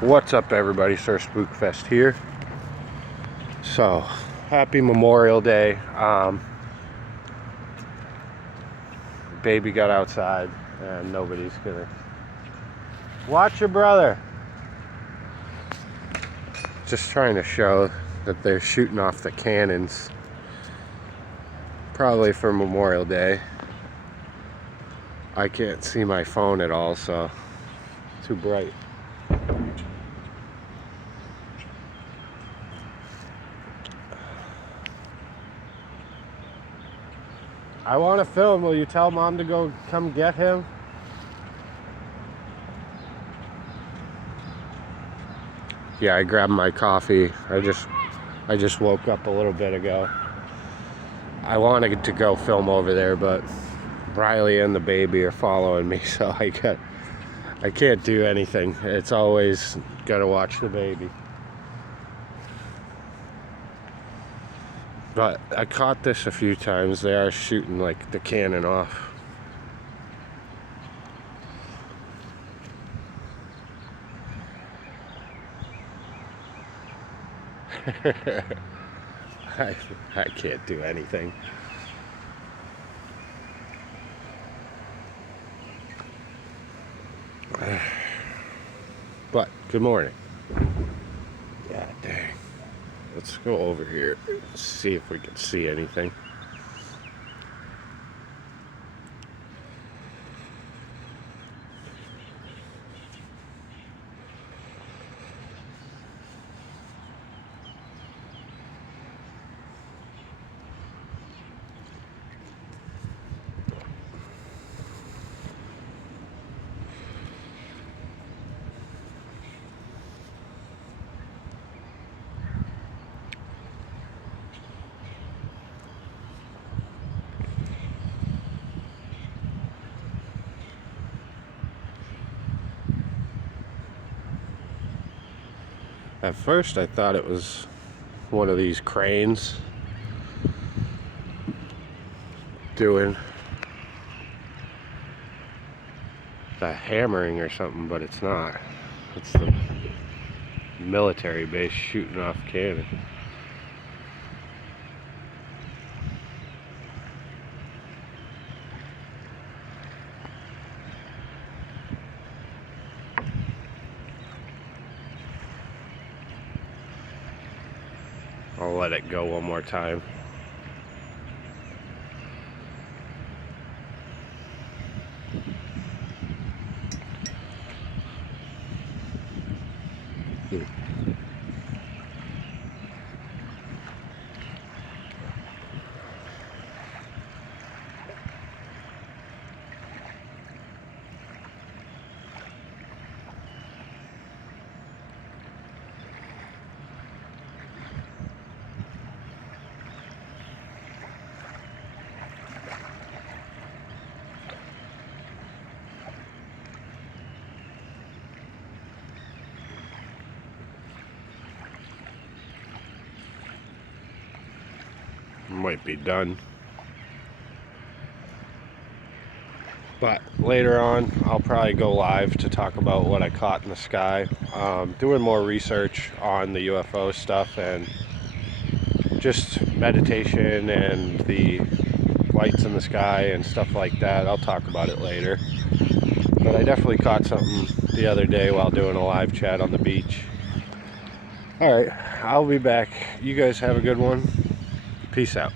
What's up, everybody? Sir Spookfest here. So, happy Memorial Day. Baby got outside and nobody's gonna watch your brother. Just trying to show that they're shooting off the cannons, probably for Memorial Day. I can't see my phone at all, so too bright. I want to film. Will you tell Mom to go come get him? Yeah, I grabbed my coffee. I just woke up a little bit ago. I wanted to go film over there, but Riley and the baby are following me, so I can't do anything. It's always gotta watch the baby. But I caught this a few times. They are shooting like the cannon off. I can't do anything. But good morning. God dang. Let's go over here and see if we can see anything. At first I thought it was one of these cranes doing the hammering or something, but it's not. It's the military base shooting off cannon. I'll let it go one more time. Might be done, but later on I'll probably go live to talk about what I caught in the sky. Doing more research on the UFO stuff and just meditation and the lights in the sky and stuff like that. I'll talk about it later, but I definitely caught something the other day while doing a live chat on the beach. All right, I'll be back. You guys have a good one. Peace out.